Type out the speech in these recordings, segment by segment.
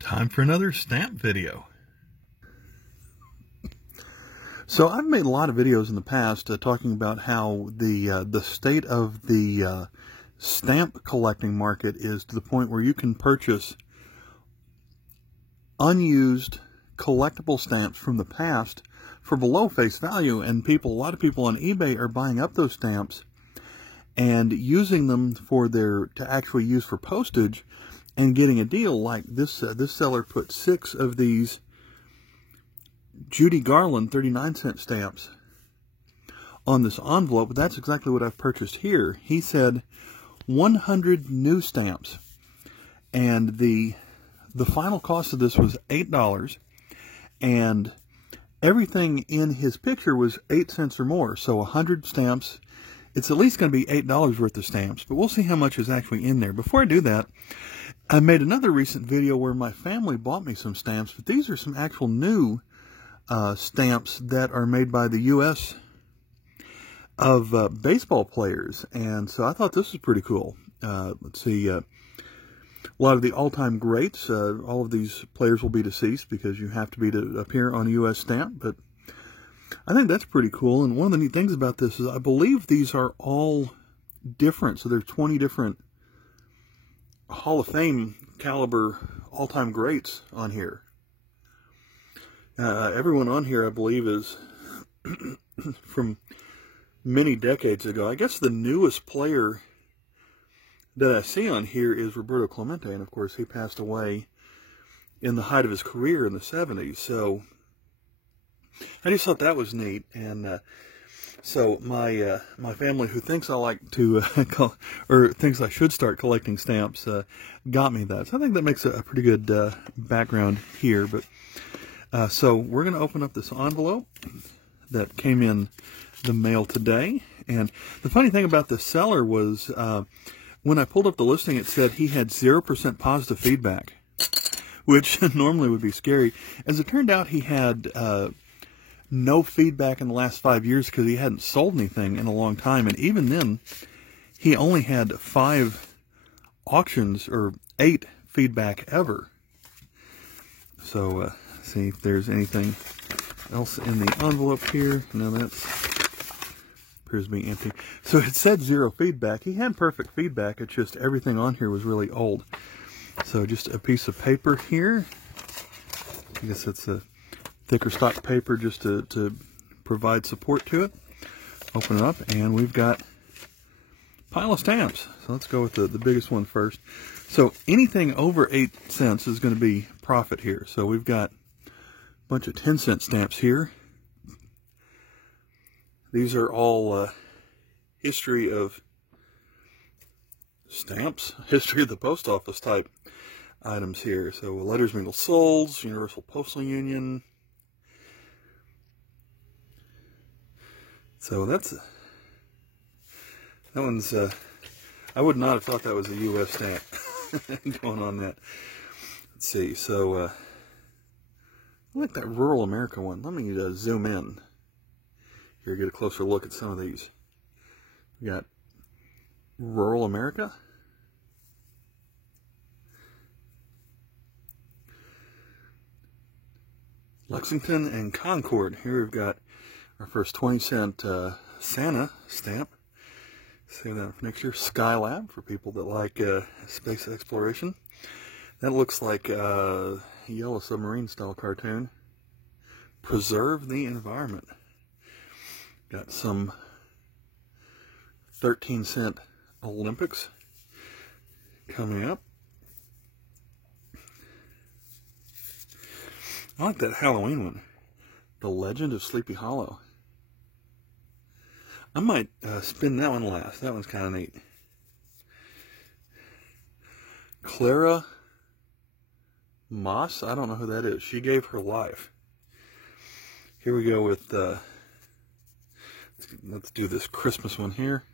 Time for another stamp video. So I've made a lot of videos in the past talking about how the state of the stamp collecting market is to the point where you can purchase unused collectible stamps from the past for below face value, and a lot of people on eBay are buying up those stamps and using them to actually use for postage and getting a deal. Like this seller put 6 of these Judy Garland 39-cent stamps on this envelope. But that's exactly what I've purchased here. He said 100 new stamps, and the final cost of this was $8, and everything in his picture was 8 cents or more. So 100 stamps, it's at least going to be $8 worth of stamps, but we'll see how much is actually in there. Before I do that, I made another recent video where my family bought me some stamps, but these are some actual new stamps that are made by the U.S. of baseball players, and so I thought this was pretty cool. Let's see, a lot of the all-time greats, all of these players will be deceased because you have to be to appear on a U.S. stamp, but I think that's pretty cool. And one of the neat things about this is I believe these are all different, so there's 20 different Hall of Fame caliber all-time greats on here. Everyone on here, I believe, is from many decades ago. I guess the newest player that I see on here is Roberto Clemente, and of course he passed away in the height of his career in the 70s. So I just thought that was neat, and so my family, who thinks I like to or thinks I should start collecting stamps, got me that. So I think that makes a pretty good background here. But so we're going to open up this envelope that came in the mail today. And the funny thing about the seller was when I pulled up the listing, it said he had 0% positive feedback, which normally would be scary. As it turned out, he had no feedback in the last 5 years because he hadn't sold anything in a long time. And even then, he only had 5 auctions, or 8 feedback ever. So see if there's anything else in the envelope here. No, that appears to be empty. So it said 0 feedback. He had perfect feedback. It's just everything on here was really old. So just a piece of paper here. I guess it's a thicker stock paper just to provide support to it. Open it up, and we've got a pile of stamps. So let's go with the biggest one first. So anything over 8 cents is going to be profit here. So we've got a bunch of 10-cent stamps here. These are all history of stamps, history of the post office type items here. So Letters Mingle Souls, Universal Postal Union. So that one's, I would not have thought that was a U.S. stamp going on that. Let's see, so I like that Rural America one. Let me zoom in here, get a closer look at some of these. We got Rural America. Lexington and Concord. Here we've got our first 20-cent Santa stamp. Save that for next year. Skylab, for people that like space exploration. That looks like a Yellow Submarine style cartoon. Preserve the environment. Got some 13-cent Olympics coming up. I like that Halloween one. The Legend of Sleepy Hollow. I might spin that one last. That one's kind of neat. Clara Moss. I don't know who that is. She gave her life. Here we go with, let's do this Christmas one here.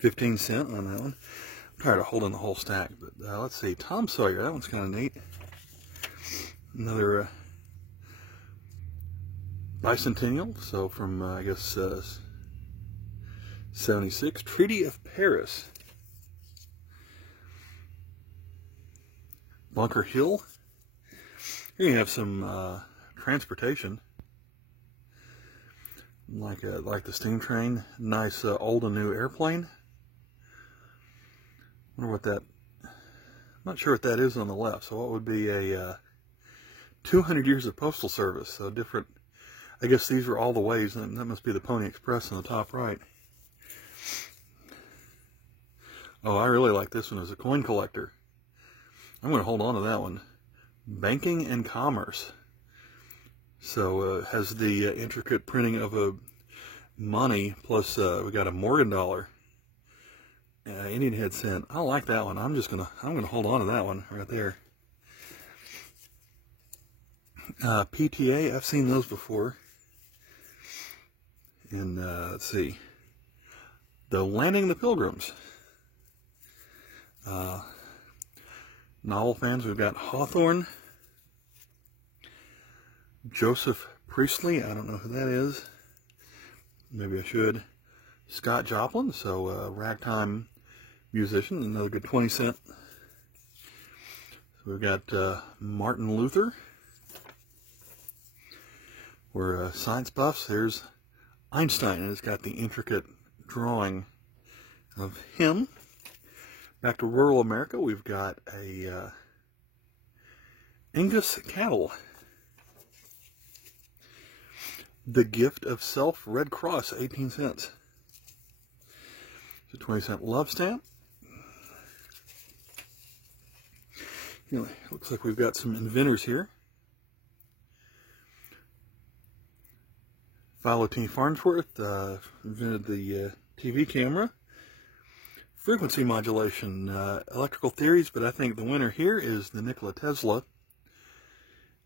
15 cents on that one. I'm tired of holding the whole stack, but let's see. Tom Sawyer. That one's kind of neat. Another bicentennial, so from I guess 76. Treaty of Paris. Bunker Hill. Here you have some transportation, like the steam train. Nice old and new airplane. Wonder what that. I'm not sure what that is on the left. So what would be a 200 years of postal service? So different. I guess these are all the ways, and that must be the Pony Express on the top right. Oh, I really like this one as a coin collector. I'm going to hold on to that one. Banking and Commerce. So it has the intricate printing of a money, plus we got a Morgan dollar, Indian head cent. I like that one. I'm gonna hold on to that one right there. PTA, I've seen those before. And let's see, the Landing the Pilgrims. Novel fans, we've got Hawthorne, Joseph Priestley, I don't know who that is, maybe I should, Scott Joplin, so ragtime musician, another good 20 cent. So we've got Martin Luther. We're science buffs. There's Einstein, and it's got the intricate drawing of him. Back to rural America, we've got a Angus cattle. The Gift of Self, Red Cross, 18 cents. It's a 20 cent love stamp. You know, looks like we've got some inventors here. Philo T. Farnsworth invented the TV camera. Frequency modulation, electrical theories, but I think the winner here is the Nikola Tesla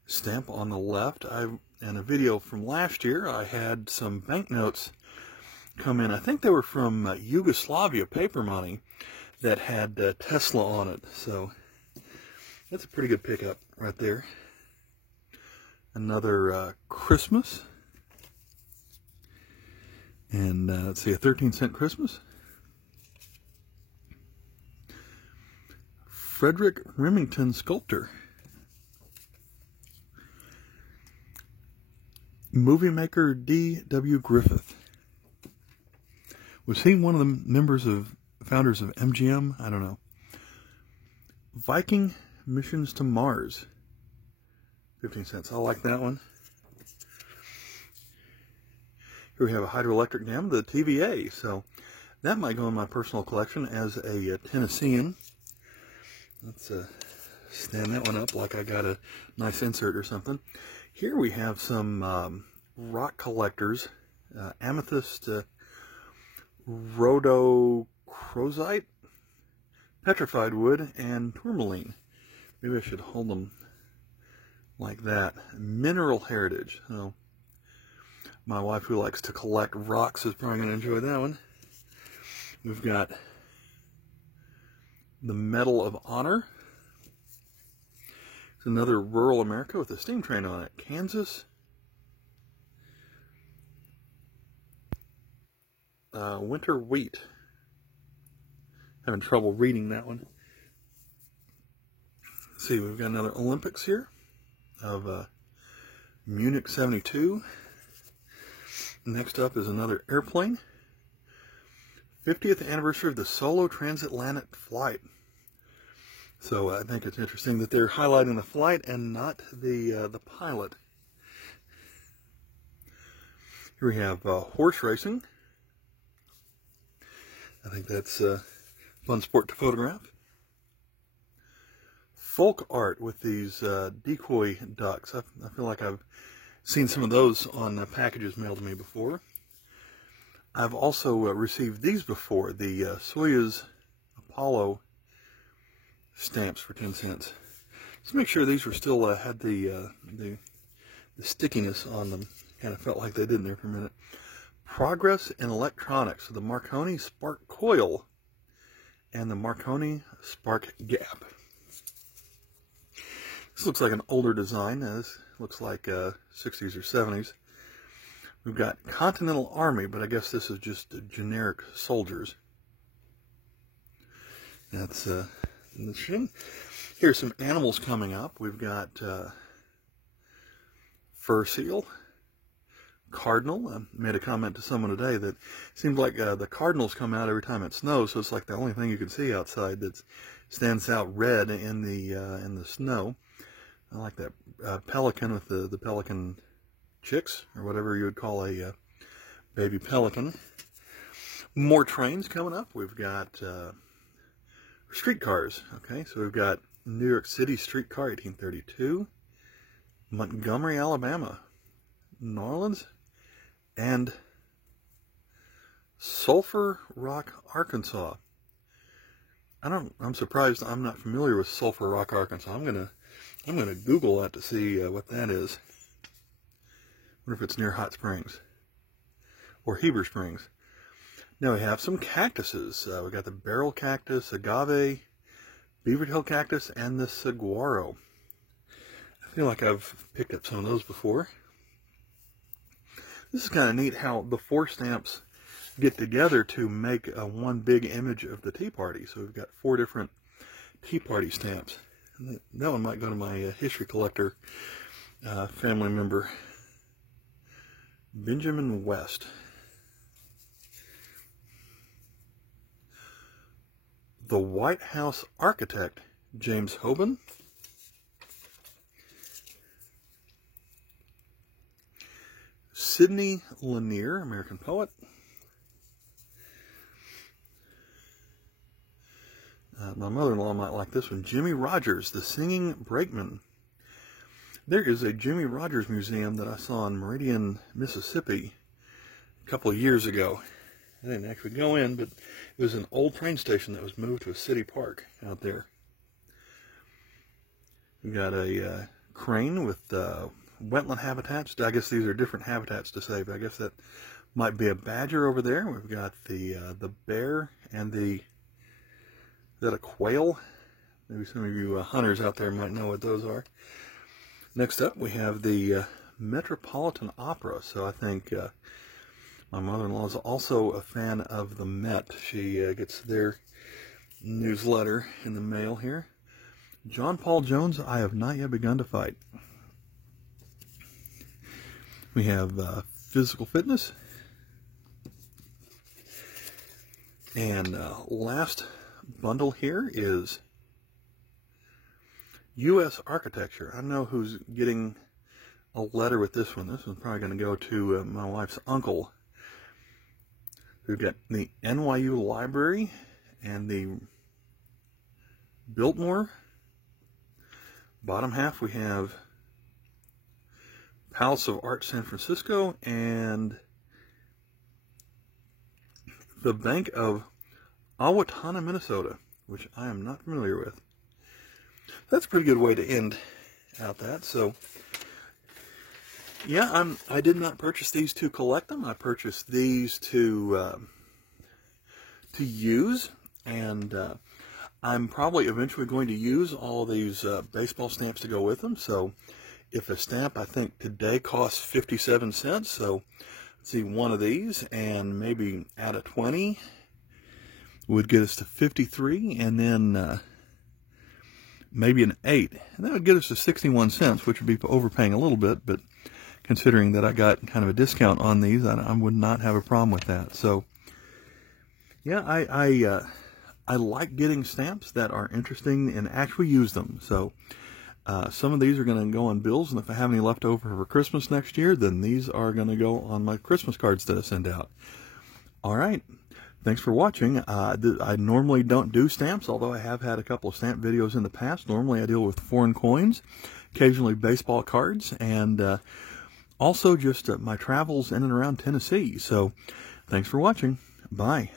stamp on the left. In a video from last year, I had some banknotes come in. I think they were from Yugoslavia paper money that had Tesla on it. So that's a pretty good pickup right there. Another Christmas. And let's see, a 13 cent Christmas. Frederick Remington sculptor. Movie maker D.W. Griffith. Was he one of the founders of MGM? I don't know. Viking missions to Mars. 15 cents. I like that one. Here we have a hydroelectric dam, the TVA. So that might go in my personal collection as a Tennessean. Let's stand that one up like I got a nice insert or something. Here we have some rock collectors, amethyst, rhodochrosite, petrified wood, and tourmaline. Maybe I should hold them like that. Mineral heritage. So my wife, who likes to collect rocks, is probably going to enjoy that one. We've got the Medal of Honor. It's another rural America with a steam train on it. Kansas. Winter wheat. Having trouble reading that one. Let's see, we've got another Olympics here of Munich 72. Next up is another airplane. 50th anniversary of the solo transatlantic flight. So I think it's interesting that they're highlighting the flight and not the pilot. Here we have horse racing. I think that's a fun sport to photograph. Folk art with these decoy ducks. I feel like I've seen some of those on packages mailed to me before. I've also received these before, the Soyuz Apollo stamps for 10 cents. Let's make sure these were still had the stickiness on them. Kind of felt like they did in there for a minute. Progress in Electronics, the Marconi Spark Coil and the Marconi Spark Gap. This looks like an older design. This looks like 60s or 70s. We've got Continental Army, but I guess this is just generic soldiers. That's Here's some animals coming up. We've got fur seal, cardinal. I made a comment to someone today that it seems like the cardinals come out every time it snows, so it's like the only thing you can see outside that stands out red in the snow. I like that pelican with the pelican chicks, or whatever you would call a baby pelican. More trains coming up. We've got streetcars. Okay, so we've got New York City streetcar, 1832, Montgomery, Alabama, New Orleans, and Sulphur Rock, Arkansas. I'm surprised I'm not familiar with Sulphur Rock, Arkansas. I'm gonna Google that to see what that is. Wonder if it's near Hot Springs or Heber Springs. Now we have some cactuses. We got the barrel cactus, agave, beavertail cactus, and the saguaro. I feel like I've picked up some of those before. This is kind of neat how the 4 stamps get together to make one big image of the Tea Party. So we've got 4 different Tea Party stamps. And that one might go to my history collector family member, Benjamin West. The White House architect, James Hoban. Sidney Lanier, American poet. My mother-in-law might like this one. Jimmie Rodgers, the Singing Brakeman. There is a Jimmie Rodgers museum that I saw in Meridian, Mississippi a couple of years ago. I didn't actually go in, but it was an old train station that was moved to a city park out there. We got a crane with wetland habitats. I guess these are different habitats to save. I guess that might be a badger over there. We've got the bear and the... Is that a quail? Maybe some of you hunters out there might know what those are. Next up, we have the Metropolitan Opera. So I think my mother-in-law is also a fan of the Met. She gets their newsletter in the mail here. John Paul Jones, I Have Not Yet Begun to Fight. We have physical fitness. And last bundle here is U.S. architecture. I don't know who's getting a letter with this one. This one's probably going to go to my wife's uncle. We've got the NYU Library and the Biltmore. Bottom half we have Palace of Art San Francisco and the Bank of Owatonna, Minnesota, which I am not familiar with. That's a pretty good way to end out that. So, yeah, I did not purchase these to collect them. I purchased these to use, and I'm probably eventually going to use all these baseball stamps to go with them. So, if a stamp I think today costs 57 cents, so let's see, one of these and maybe add a 20 would get us to 53, and then maybe an 8, and that would get us to 61 cents, which would be overpaying a little bit, but considering that I got kind of a discount on these, I would not have a problem with that. So, yeah, I like getting stamps that are interesting and actually use them. So, some of these are going to go on bills, and if I have any left over for Christmas next year, then these are going to go on my Christmas cards that I send out. All right. Thanks for watching. I normally don't do stamps, although I have had a couple of stamp videos in the past. Normally I deal with foreign coins, occasionally baseball cards, and also just my travels in and around Tennessee. So thanks for watching. Bye.